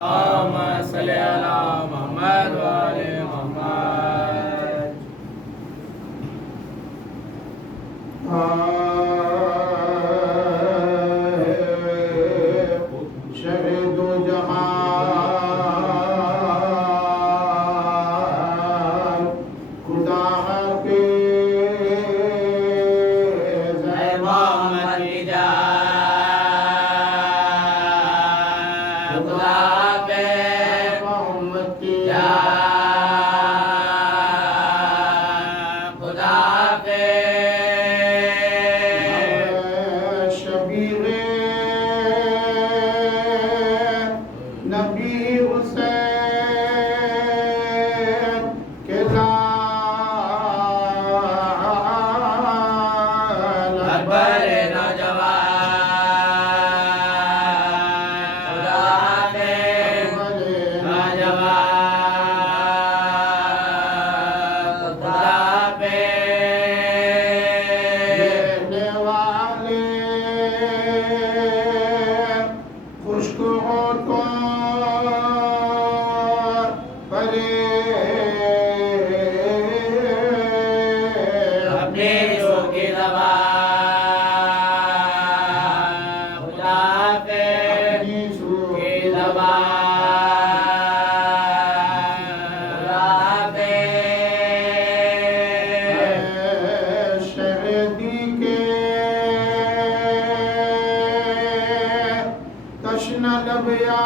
सल्ली अला मोहम्मद व आले मोहम्मद। शबे दो जहां खुदा के जय मोहम्मद की जय, खुदा पे मोहम्मद की जय, खुदा पे शबीरे नबी हुसैन के लाल अकबर नौजवान, खुदा पे नौजवान, खुदा पे देने वाले खुश्क होठों परे अपने दिलों की ज़बान, खुदा पे अपनी सूरत की ज़बान, खुदा पे शहदी के तश्न लबिया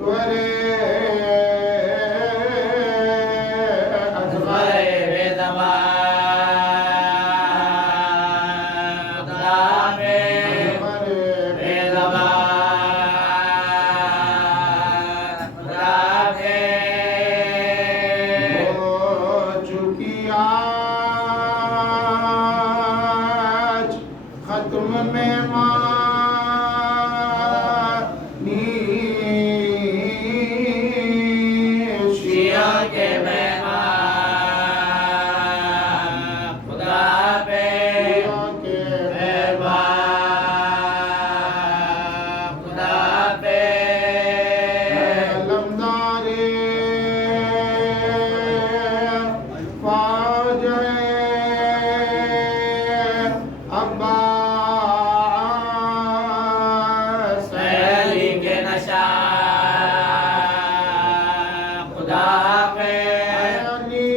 वरे अज़बर बेज़बान, खुदा पे बेज़बान, खुदा पे हो चुकी आज खत्म में शिया के मेहमान, खुदा पे मेहमान, खुदा पे लमदारे अब्बास अली के नशा, खुदा पे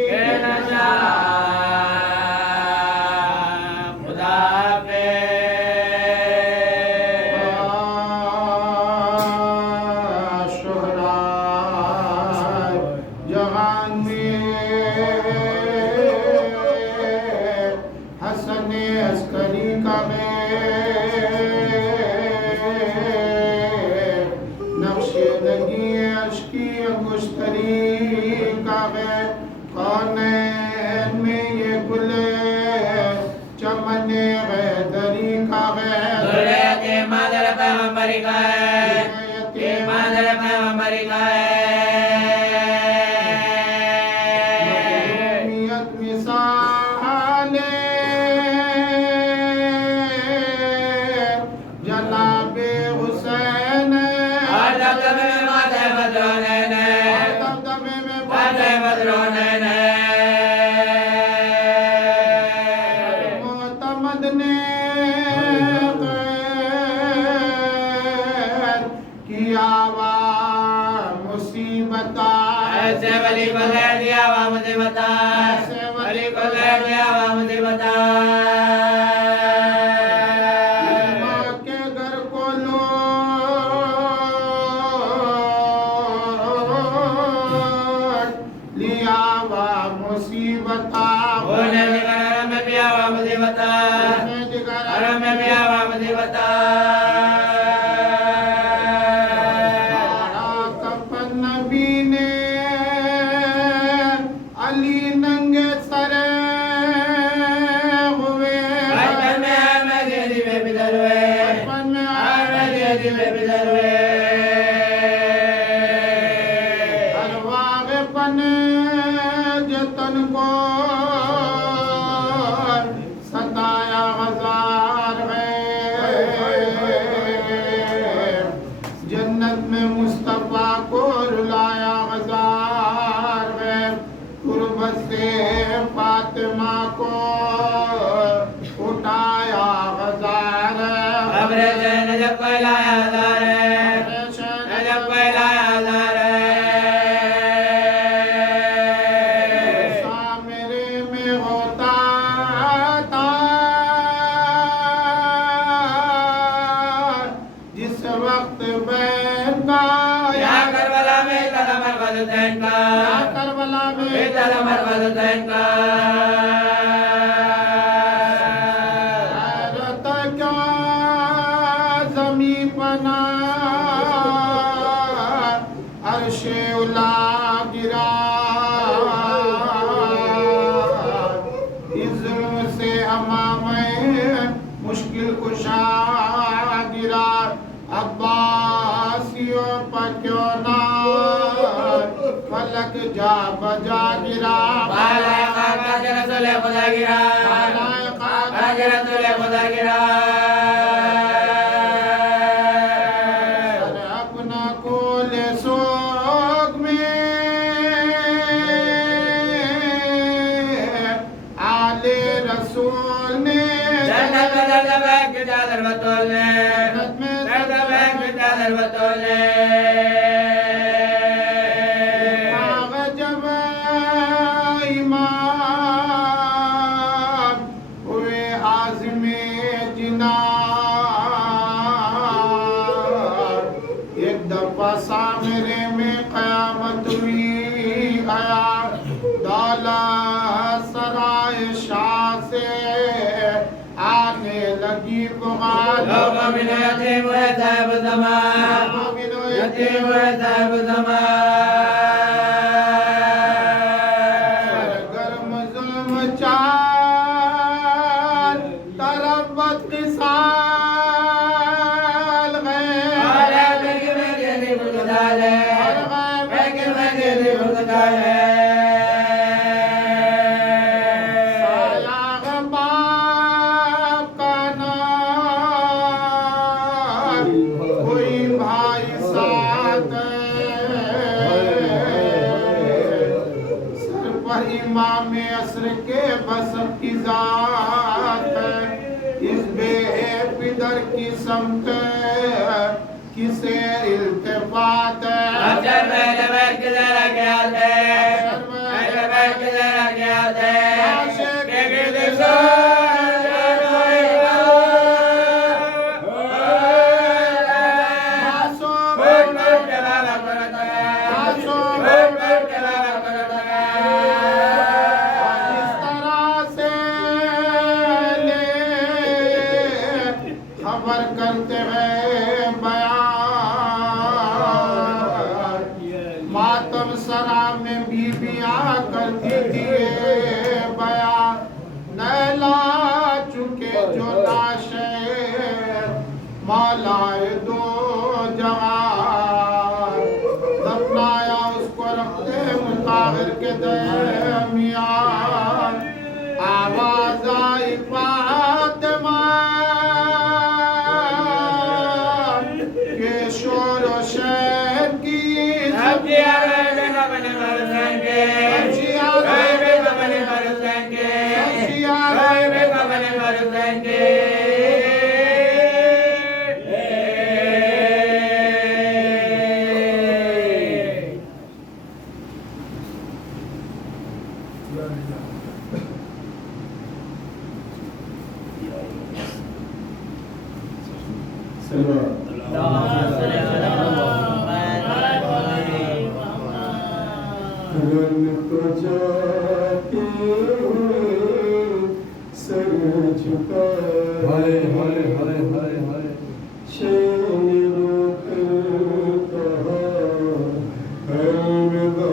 के नशा, खुदा पे जहान में हसन अस्करी का नक्शे लगी अश्की मुश्तरी का कौन में ये गुल चमन दरी का दुर्गति मादर पैगंबरी का है, ये मादर पैगंबरी का है। मखदूमियत मिसाले जनाबे हुसैन और दबदबे में माथे बदरोने ने, दबदबे में माथे बदरोने ने, मोतमद ने किया वा मुसीबत ऐसे वली को लहर दिया वा मुझे बता, वली को लहर दिया वा मुझे बता। माँ के घर को लौट लिया वा मुसीबत होने दिगर अरब में भी आवा मुझे बता, अरब में भी आवा मुझे बता। कफन नबी ने अली नंगे सरे हुए बचपन में अहमद यदी में बिदर हुए, बचपन में अहमद यदी में बिदर हुए। हरवाग पन जतन को सताया हजार है जन्नत में मुस्तफ़ा को रुलाया हजार है, गुरबत से फातिमा को उठाया हजार है। अमरे से नजब को लाया हजार है, नजब को लाया हजार है। सामरे में होता था जिस वक्त बैन का, या करबला में तला मरकज हुसैन का, या करबला में तला मरकज हुसैन का। हैरत क्या ज़मी पना अर्शे उला गिरा, इस जुल्म से अमामे मुश्किल कुशा गिरा। अब्बासियों पर क्यों ना फलक जा बजा गिरा। बाला खाका रसूल खुदा गिरा, खाका रसूल खुदा गिरा। अपना कोले सोग में आले रसूल ने जन्नत में दर्द बैग की चादर बतौल ने, दर्द बैग की चादर बतौल ने। जब इमाम हुए आज़िमे जिना, एक दफा सामने में क़यामत हुई आया। दौला सराय शाह से आने लगी पुकार। लोगों में यतीम हुए साहिब ज़मान, यतीम हुए साहिब ज़मान। सरगर्म ज़ुल्म चार तरफ बदकिसाल गए। अरे बेगी में देदी बुलगुदाल है, बेगी में देदी बुलगुदाल है। साया बाप का नाम, कोई भाई साथ सर पर इमाम असर के बसर की जात है। इस बेपिदर की समत किसे इल्तिफात है। अजर मेरे बैग की जरा ख्याल है, मेरे बैग की जरा ख्याल है। बेगी देखो खबर करते हैं बयान, मातम सरा में बीबियां करती थी बयान। नहला चुके जो लाशे मौलाए दो जवान, दफनाया उसको रखते मुताहिर के दरमियान। आवाज आई फातिमा के शोर व शहर की, सब्जियां गए बेगा बने मरुदैन के, सब्जियां गए बेगा बने मरुदैन के, गए बेगा बने मरुदैन के। रन को जाते हुए सर झुकाए, शैन रोकर कहा अलविदा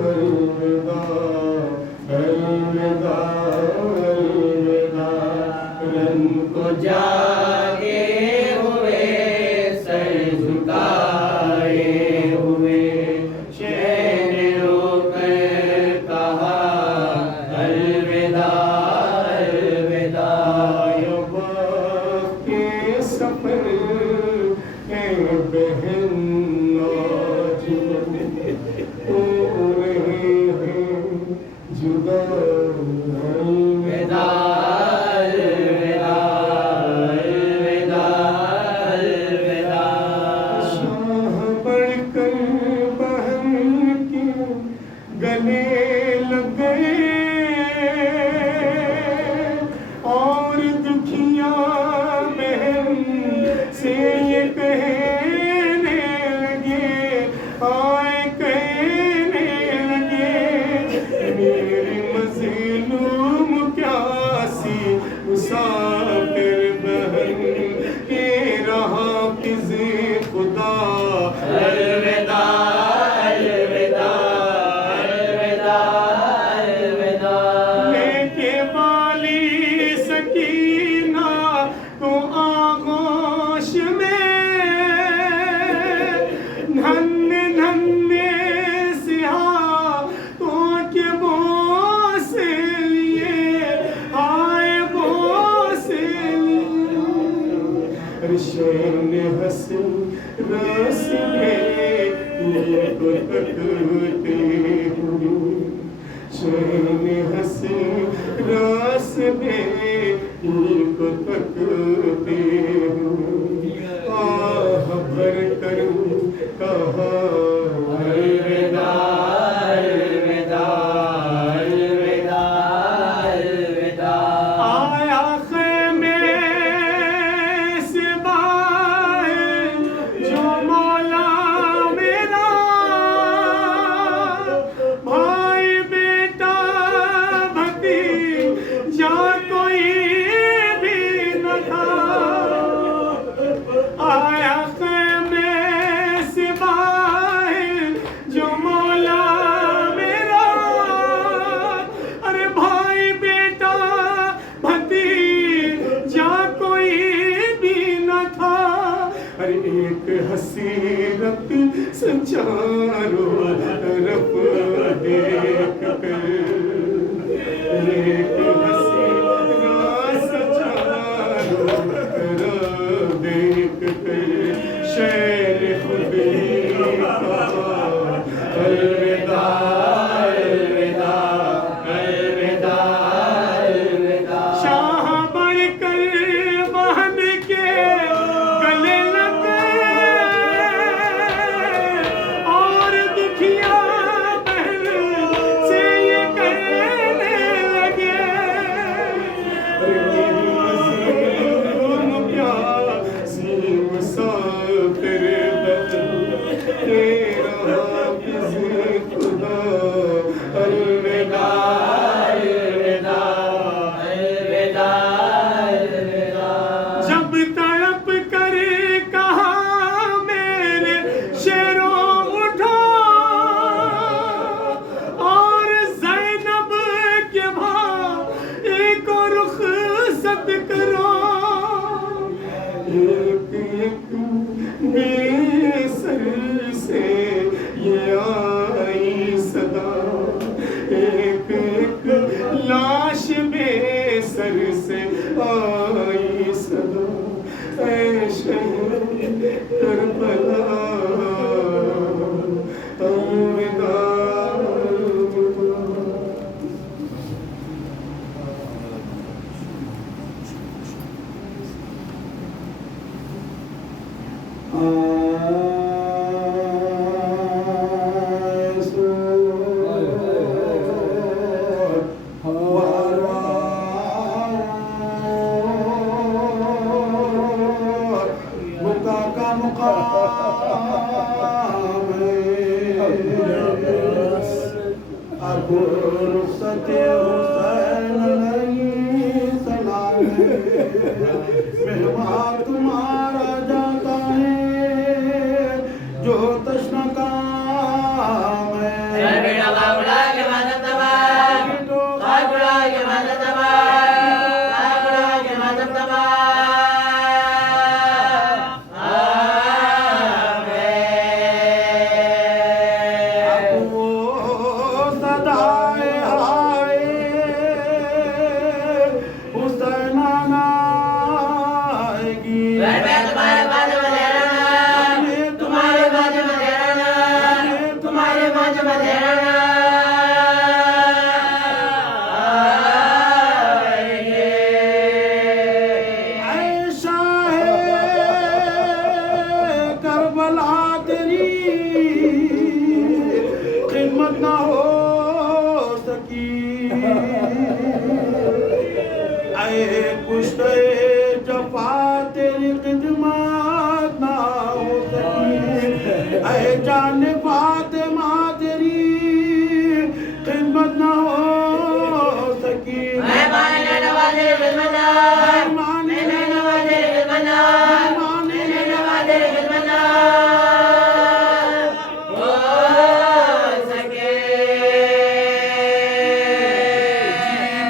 अलविदा अलविदा अलविदा। रन को जागे हुए सर झुकाए हुए, शैन रोकर कहा अलविदा अलविदा। के सफर बहन हसी रस में इनको तकते हूँ चैन हसी रस में इनको तकते हूँ आह भर कर कहा अलविदा अलविदा अलविदा अलविदा आया ख़ैमे से बाहर जो मौला मेरा भाई बेटा भतीजा कोई भी न था आया ख़ैमे से बाहर जो मौला मेरा अरे भाई बेटा भतीजा कोई भी न था अरे एक हसीरत संचारो तरफ देख कर एक हसीरत संचारो तरफ देख कर शैर खुद ही कहा अलविदा अलविदा अलविदा अलविदा शाह बढ़कर बहन के गले लगे और दुखिया बहन से ये कहने लगे प्यासी मुसाफिर तेरा हाफिज़ खुदा अलविदा अलविदा अलविदा अलविदा जब तड़प कर कहा मेरे शेरों उठो और ज़ैनब के भाई को रुख़सत करो एक एक बेसर से ये आई सदा एक एक लाश बेसर से आई सदा ऐ शहीद करबला अलविदा मेहमान तुम्हारा जाता है जो तश्ना काम है बेड़ा बाबुला के माता तबा बाबुला के माता तबा बाबुला के माता तबा सदाए हाय हुसैन आएगी तुम्हारे बाज में रहना तुम्हारे बाज में रहना तुम्हारे बाज में रहना ऐसा है करबला तेरी खिदमत ना हो सकी ऐ पुश्ते जफा तेरी खिदमत ना हो सकी ऐ जान फातिमा तेरी खिदमत ना हो सकी मैं माने नवाजे बिलमना माने नवाजे बिलमना माने नवाजे बिलमना हो सके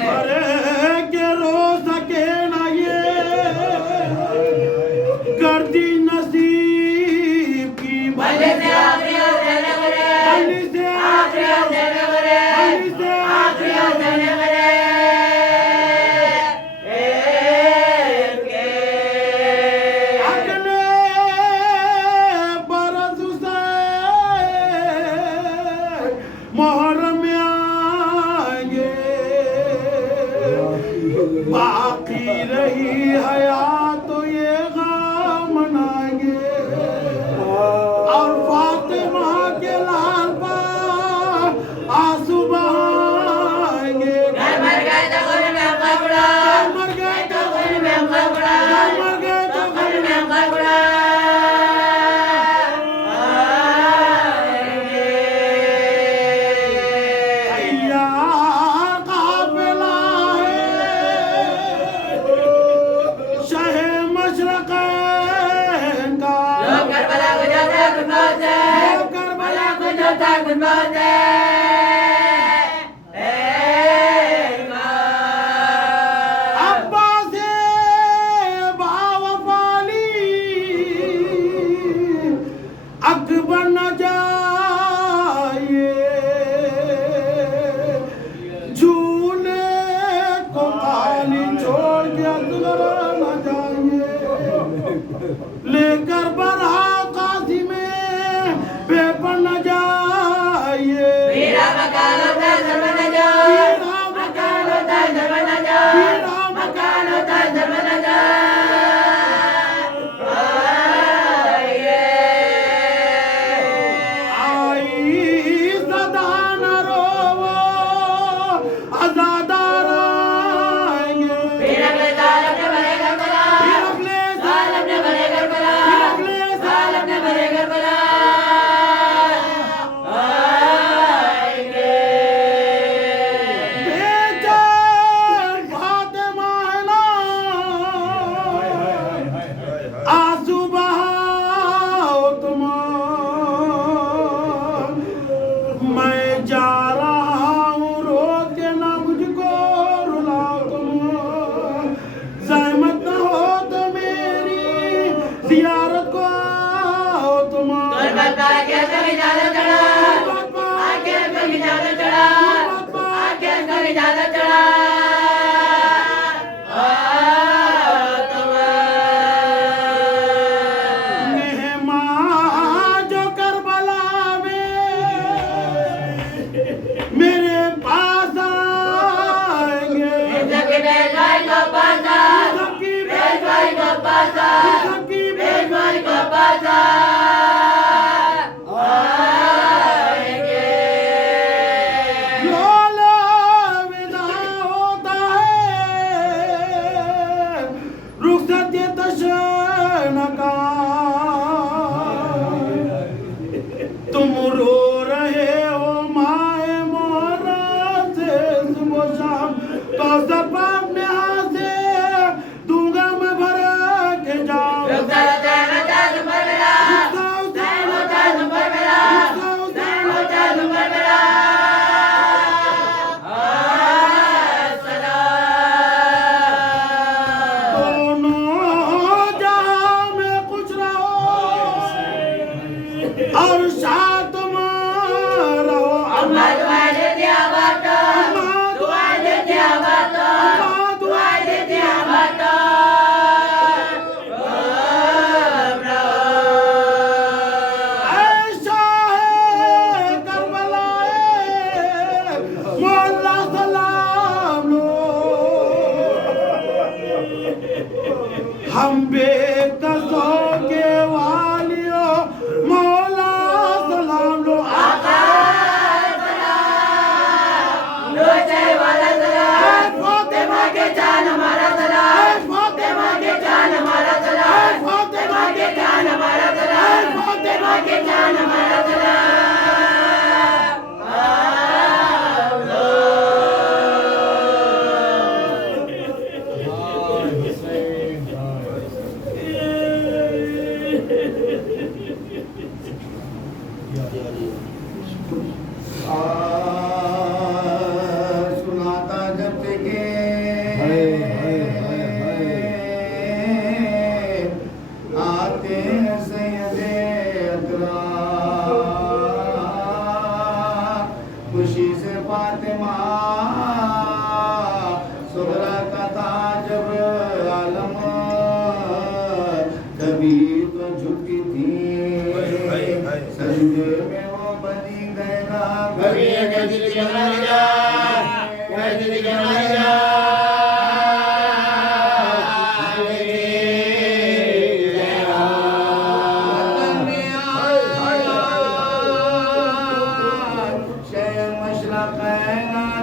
भरे के रो सके ना ये गर्दी नसीब की भले से आखिर अब्बा से भाव पाली अकबर न जाइए झूले को खाली छोड़ के असगर न जाइए लेकर बड़ा काशी में पेपर न जाइए मेरा मकान होता है धर्म न जाओ मकान होता है धर्म न जाओ मकान होता है धर्म न आई सदा न रोवो आजादार आएंगे फिर अगले साल अपने भरे घर बना फिर अगले साल अपने भरे घर बना फिर अगले साल अपने भरे घर बना बेचैन फातिमा है ना आंसू बहाओ तुम मैं जा रहा हूँ रो के ना मुझको रुलाओ तुम सहमत न हो तो मेरी जियारत को आओ तुम गुरबत आके कभी ज्यादा चढ़ा आके कभी ज्यादा चढ़ा आके कभी ज्यादा चढ़ा मेहमान जो करबला में मेरे पास आएंगे सबकी बेजवाई को पासा सबकी बेजवाई को पासा सबकी बेजवाई को पासा लोला विदा होता है रुखसत ये तशन का तुम रो रहे हो माए मोहरा से सुबह शाम तो सब अपने हाथ से दूंगा मैं भर के जाऊं दोनों जहां में कुछ रहो और साथ में रहो अम्मा दुआ देती आबादा दुआ देती आबादा दुआ देती आबादा ऐसा है करबला मोहल्ला सलाम लो हम बेकसों के वालियों मौला सलाम लो रोजे वाला सलाम फातिमा के जान हमारा सलाम फातिमा के जान हमारा सलाम फातिमा के जान हमारा सलाम फातिमा के जान हमारा सलाम सुनाता जब के आते हैं सैयदे अकरा खुशी से फातिमा सुगरा का था जब आलम कभी तो झुकी थी सजदे में वो बनी गया कभी दिल के मर जा दिल के मर जा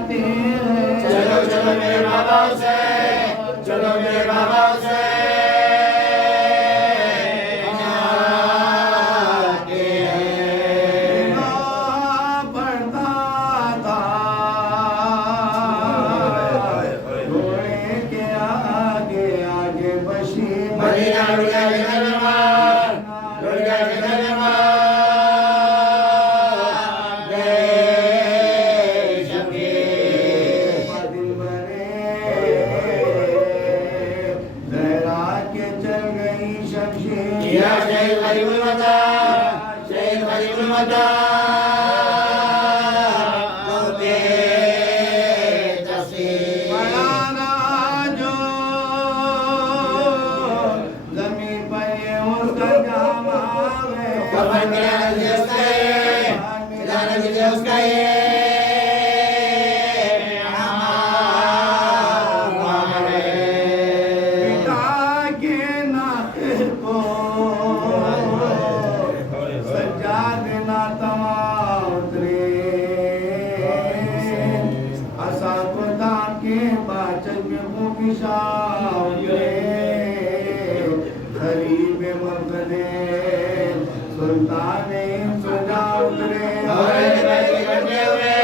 चलो चलो मेरे बाबा से चलो मेरे बाबा से आते हैं माता शहीद गरीब माता कौते तसी पढ़ाना जो जमीन पर ये उसका जामा है कफन मिलाना भी उसका है मिलाना भी उसका है पिता के नाते को सजा देना तमातरे असा खुदा के बाचक में वो पिशाउतरे गरीब मगने सुल्ताने सजा उतरे बैठे करते हुए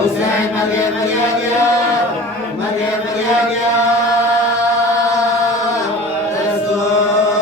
हुसैन मर गया रसूल अल्लाह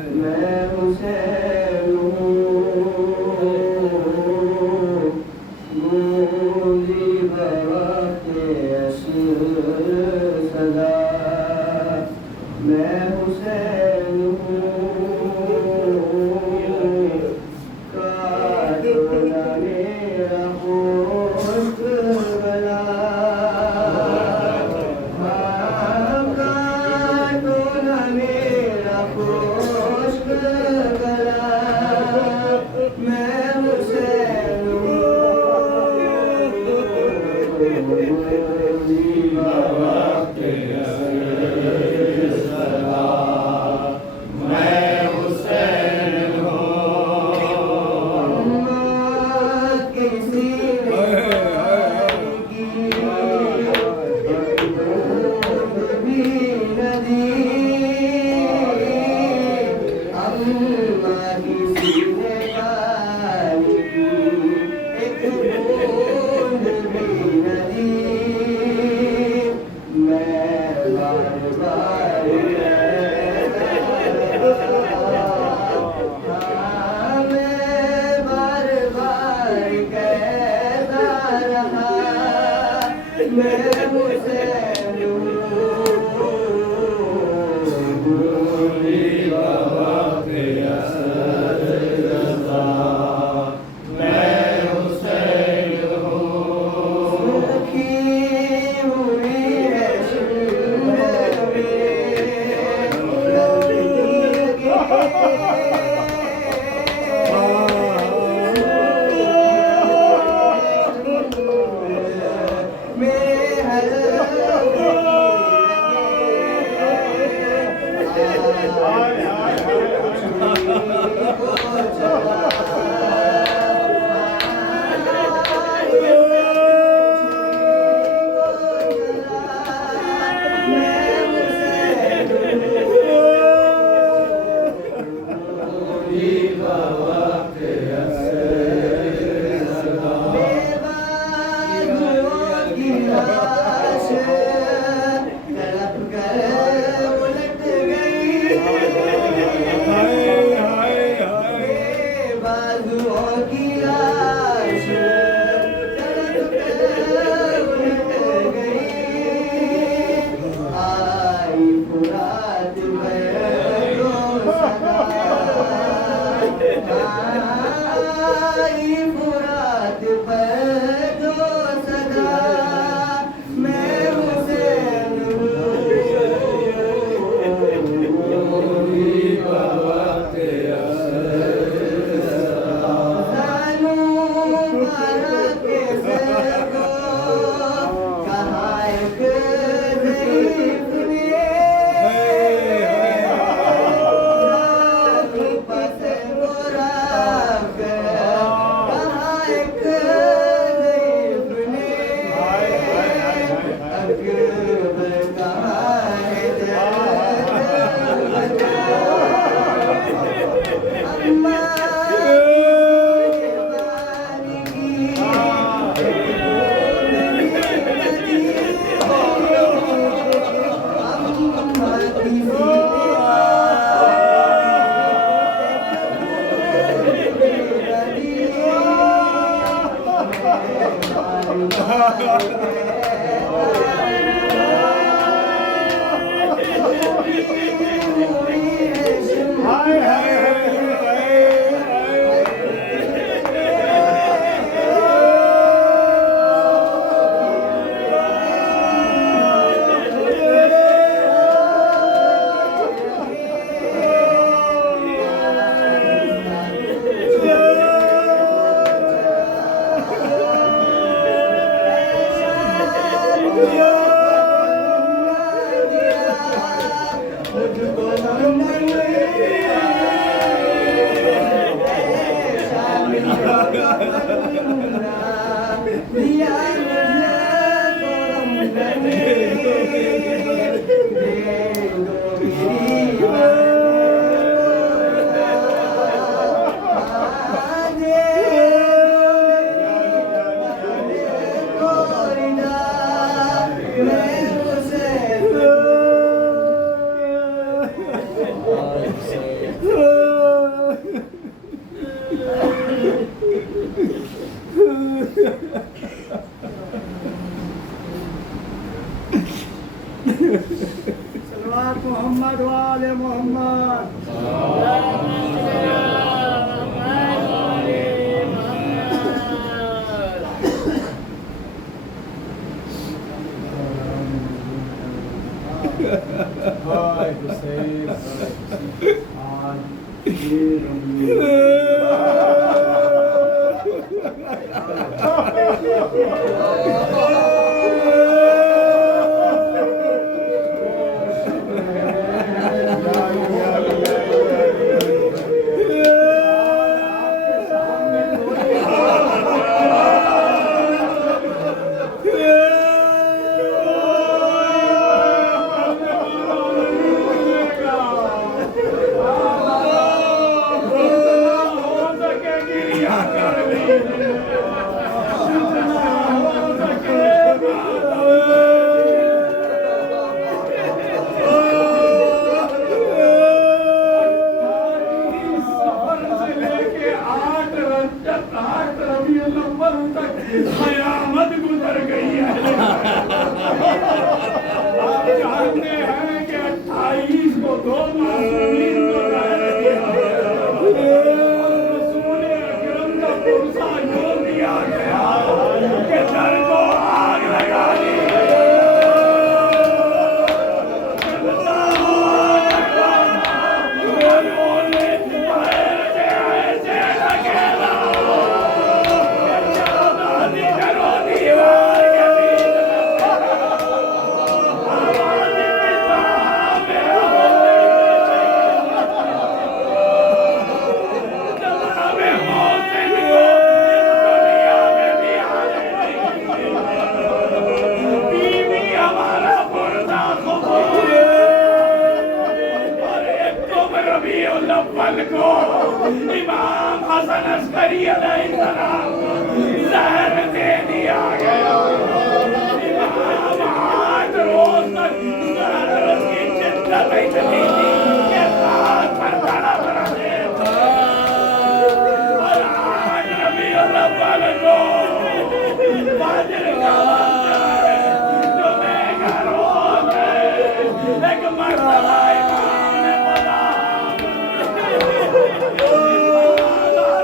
मुझे मैं हुसैन मोहम्मद वाले मोहम्मद हाय हुसैन आज ये कयामत गुजर गई है। जिनका जो बेघरों में एक मर्तबा इमाम ने बोला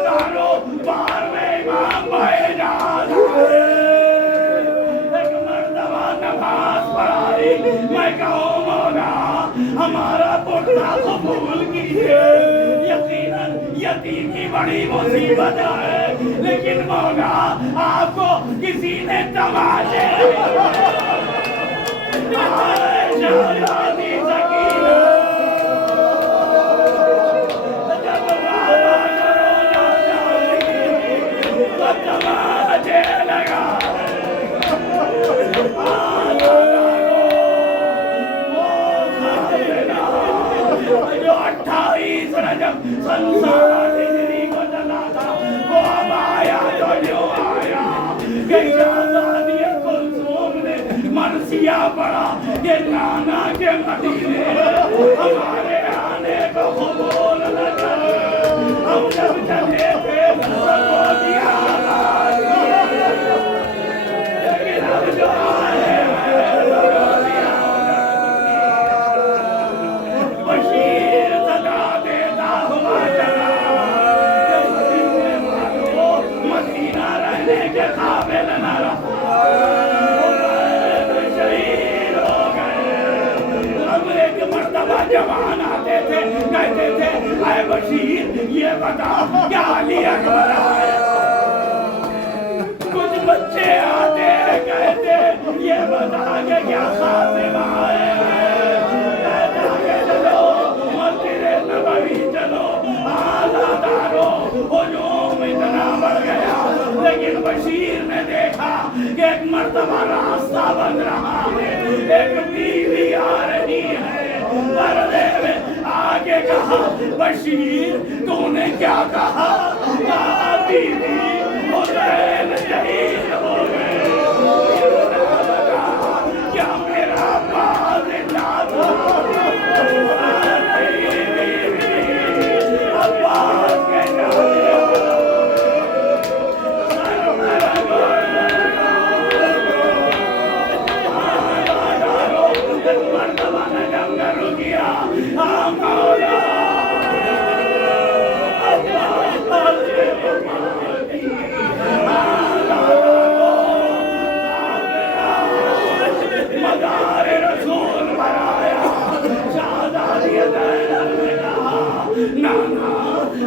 दारो बाहर में इमाम भाई जान एक मर्तबा नमाज पढ़ाई मैं कहूँ मौला हमारा पुरना कबूल कीजिए यकीनन यतीम की बड़ी मुसीबत है लेकिन मौला आपको किसी ने तमाचे संसार हिजरी को चला था वो अब आया जो यूं आया कि शहजादी कुलसूम ने मरसिया पड़ा कि नाना के मदीने हमारे आने को कबूल न कर हम जब चले थे सबको दिया लेकिन अब जो आए बशीर सदा देता हुआ चला मदीना रहने के काबिल न रहा शहीद हो गए अब एक मर्तबा जवान आते थे कहते थे आए बशीर ये बता क्या अली अकबर आए कुछ बच्चे आते कहते ये बता के क्या खातिम आए चलो आज़ादारो हुजूम इतना बढ़ गया लेकिन बशीर ने देखा कि एक मर्तबा रास्ता बन रहा है एक बीवी आ रही है पर्दे में आगे कहा बशीर तूने क्या कहा बीवी हुसैन शहीद हो गए क्या मेरा बाप जिंदा था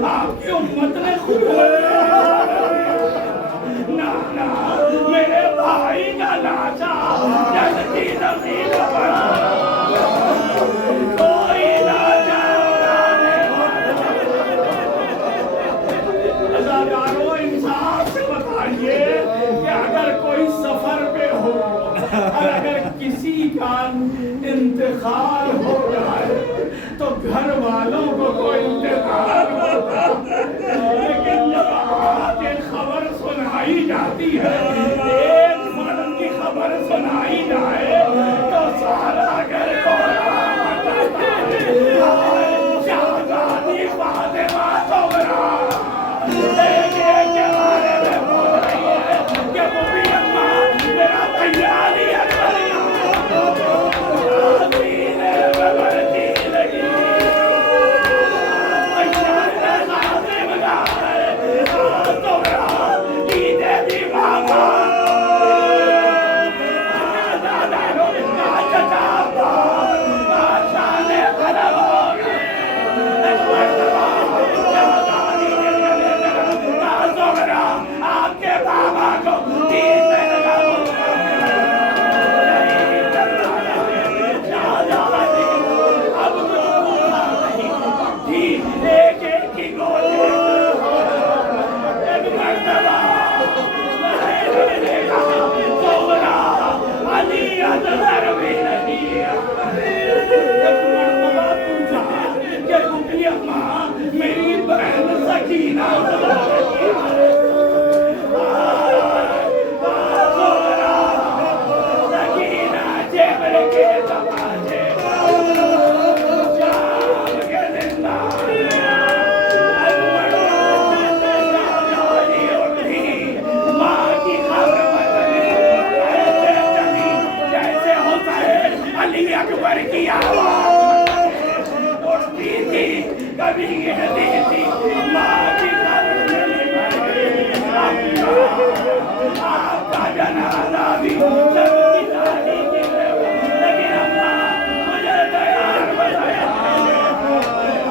आपकी उम्मत ने खुद नाना मेरे भाई का लाचा जल्दी जल्दी पड़ा कोई लाचा हजारों इंसाफ से बताइए कि अगर कोई सफर पे हो और अगर किसी का इंतकाल हो जाए तो घर वालों को कोई इंतजार होता लेकिन जब आके खबर सुनाई जाती है एक मर्द की खबर सुनाई जाए तो सारा घर को शहजादी फातिमा सोगरा एक के बारे में बोल रही है कि बुबी अम्मा मेरा तैयारी है Mama! अली अकबर की आवाज उठती थी, कभी गिरती थी, माँ की कब्र में लिपट गई। आपका जनाजा भी सबकी दादी की तरफ, लेकिन अम्मा मुझे तैयार बनाया।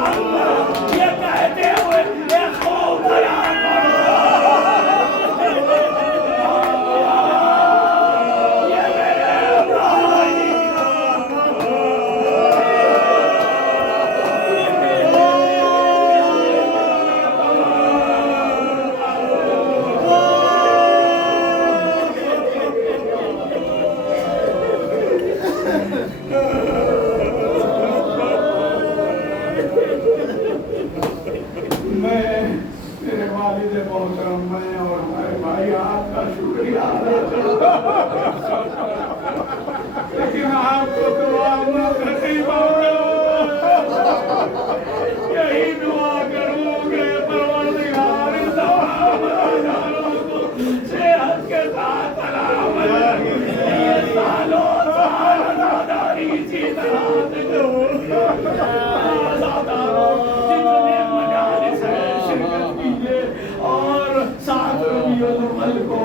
अम्मा ये कहते हुए एक खूब तैयार मोहतरम, मैं और मेरे भाई आपका शुक्रिया अदा करता हूं। लेकिन आपको दुआ न करनी पड़े, यही दुआ करोगे परवरदिगार को सेहत के साथ सलामत ये सालों साल अदादारी इसी तरह से करोगे। जितने मजालिस हैं शिरकत कीजिए और 7 रबीउल अव्वल को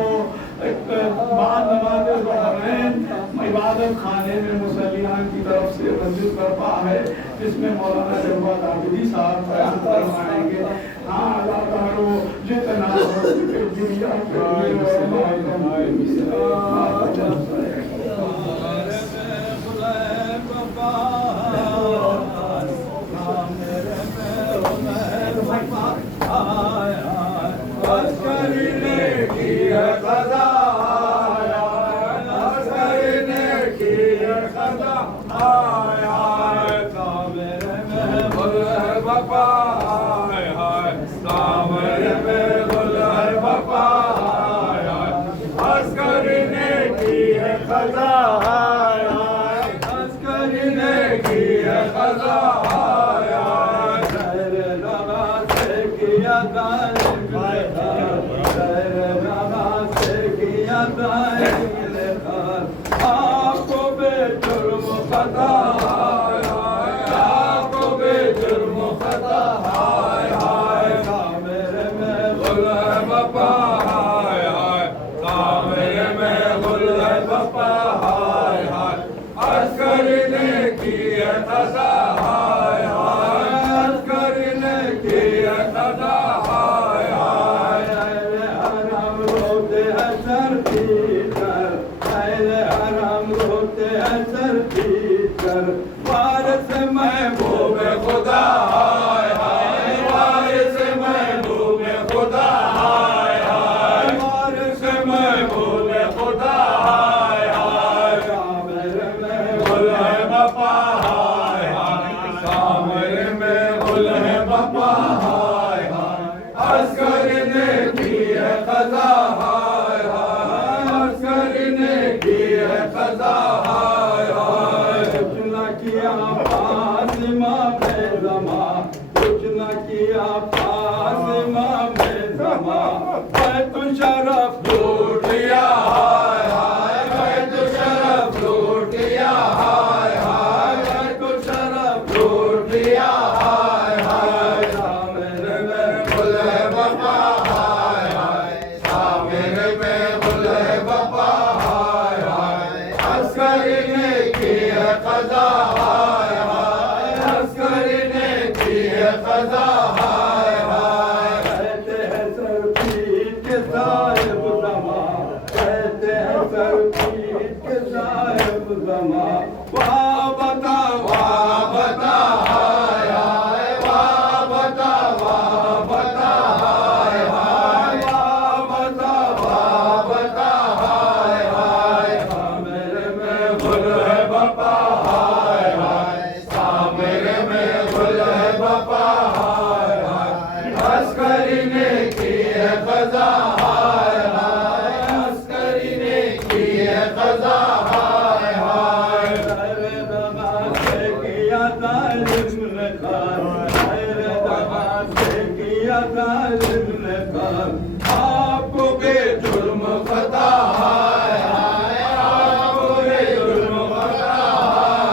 बाद नमाज ज़ुहरैन इबादत खाने में मुसल्लियान की तरफ से मस्जिद बर्पा है, जिसमें मौलाना जरबात आबिदी साहब बयान फरमाएंगे। हाँ अल्लाह ताला जितना हो सके दुनिया के आपको बेजुर्म खता आपको बेजुर्म खता हाय हाय मेरे में गुल है बापा हाय हाय मेरे में गुल है बापा हाय हाय अस्कर ने की है खता हाय हाय अस्कर ने की है खता हाय हाय आराम रोते हैं सर्दी रोते हैं सर्दी कर वारिस महबूब खुदा हाय हाय वारिस महबूब खुदा हाय हाय वारिस महबूब खुदा हाय हाय मेरे में गुल है बापा हाय हाय मेरे में गुल है बापा हाय हाय अस्कर ने की है क़ज़ा हाय हाय अस्कर ने की है क़ज़ा हाय हाय कुछ न किया फातिमा में ज़मा कुछ न किया फातिमा में ज़मा मैं तो शरफ लूट लिया हाय हाय मैं तो शरफ लूट लिया हाय हाय मैं तो शरफ लूट लिया हाय हाय मेरे में गुल है बापा हाय हाय मेरे में गुल है बापा हाय हाय अस्कर ने की है क़ज़ा हाय हाय अस्कर ने की है क़ज़ा हाय हाय कहते हैं सरपीर के साहिब ज़मा कहते हैं सरपीर के साहिब ज़मा वाह बता हाय हाय वाह बता हाय हाय वाह बता हाय हाय मेरे में गुल है बापा हाय हाय मेरे में गुल है बापा हाय हाय अस्कर ने की है क़ज़ा हाय हाय अस्कर ने की है क़ज़ा हाय हाय तेरे नमाज़ से किया तालिम ने खान तेरे नमाज़ से किया तालिम ने खान आपको बेजुर्म खता हाय हाय आपको बेजुर्म खता हाय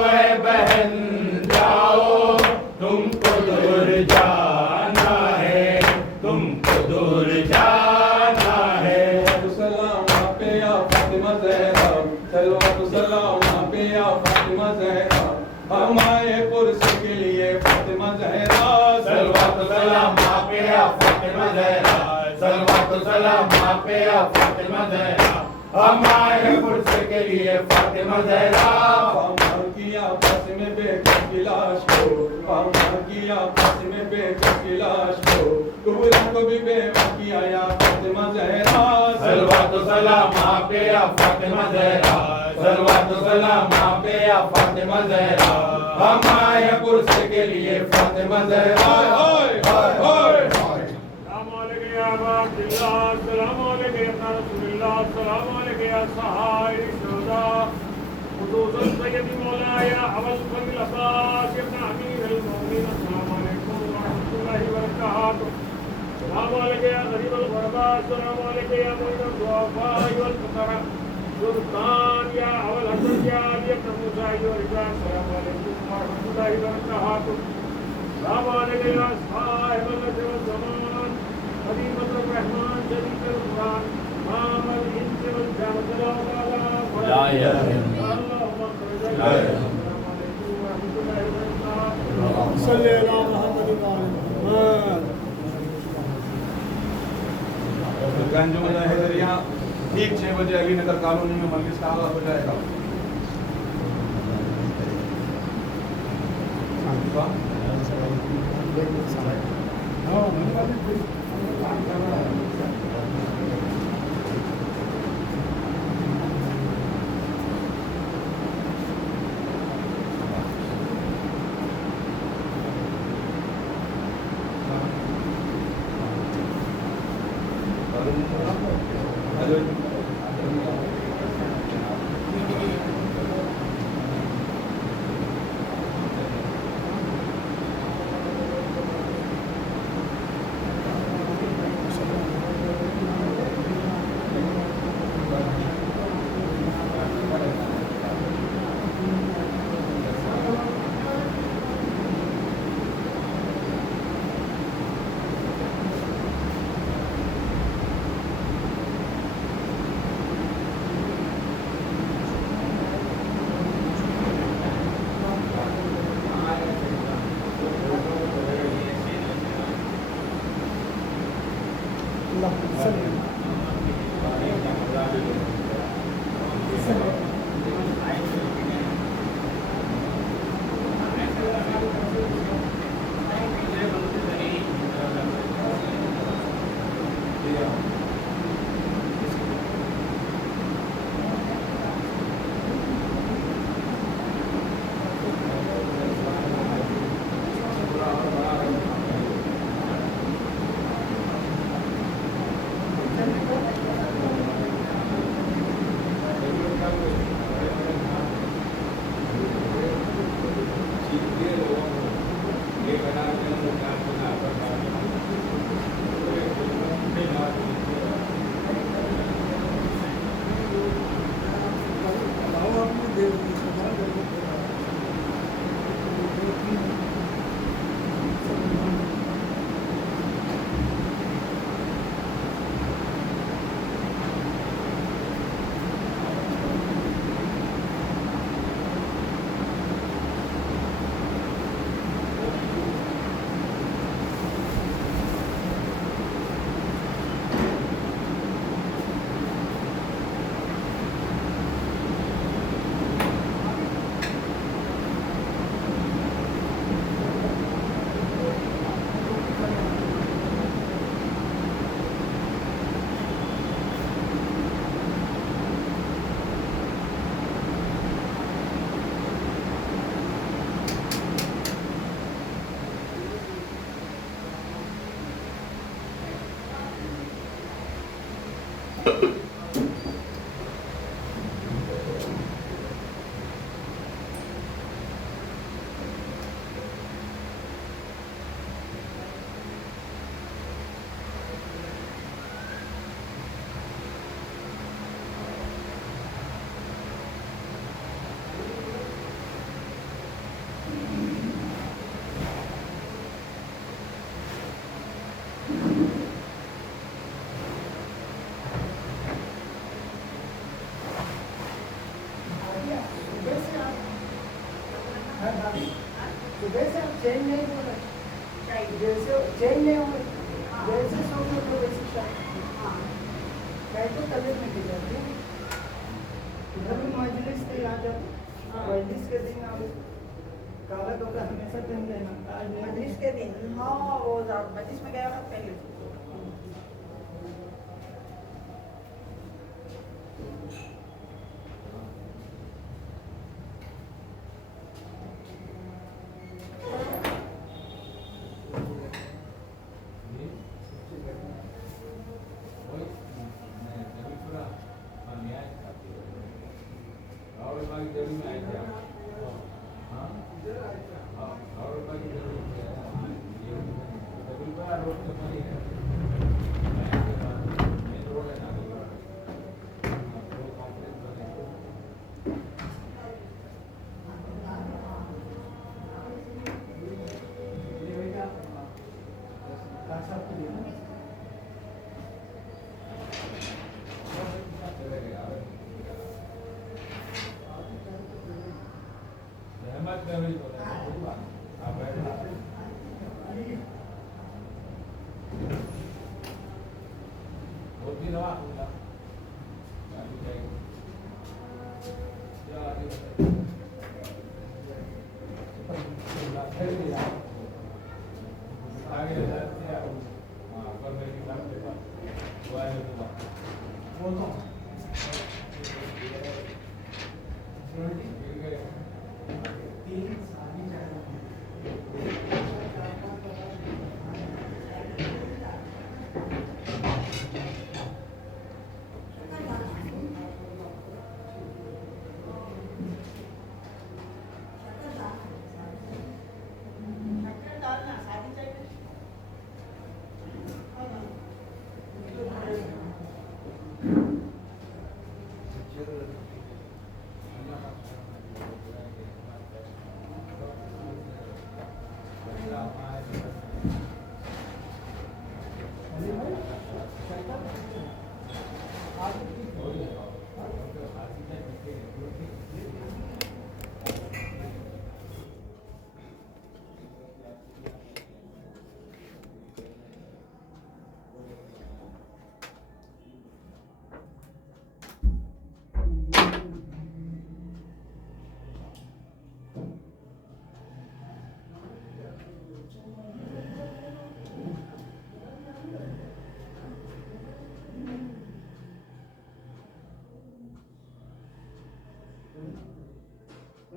फातिमा ज़हरा हमारे पुरुष के लिए फातिमा ज़हरा सलवात सलाम आप पे या फातिमा ज़हरा सलवात सलाम आप पे या फातिमा ज़हरा हमारे पुरुष के लिए फातिमा ज़हरा पामार किया आपस में बेकस की लाश को पामार किया आपस में बेकस की लाश को कुबरा को भी बेवा किया या फातिमा ज़हरा सलवात सलाम आप पे या फातिमा ज़हरा सलवात सलाम आप पे या फातिमा ज़हरा हमारे पुरुष के लिए फातिमा ज़हरा ओए ओए ओए सुल्तान या अवल हसन या अली इब्न मूसा और इब्राहिम सलाम अलैकुम व रहमतुल्लाहि व बरकातहू सलाम अलैकुम या साहिब अल-अज़्र वल ज़मान खलीफतुर रहमान शरीफुल कुरान इमाम अल-इंस वल जान सलाम अलैहि ला इलाहा इल्लल्लाह सलाम अलैकुम व रहमतुल्लाहि व बरकातहू सल्ले अला मुहम्मद व आले मुहम्मद। गंज मुजाहिरिया ठीक 6 बजे अली नगर कॉलोनी में मजलिस का आगाज हो जाएगा। सुबह से आप चेंज नहीं हो रहे, जैसे चेंज नहीं हो रहे, जैसे सो रहे हो वैसे मैं तो तबीयत में गिर जाती है। इधर भी मजलिस थे, आ जाओ मजलिस के दिन आप काला कपड़ा हमेशा पहन लेना। मजलिस के दिन हाँ वो मजलिस में गया था पहले।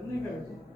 नहीं करते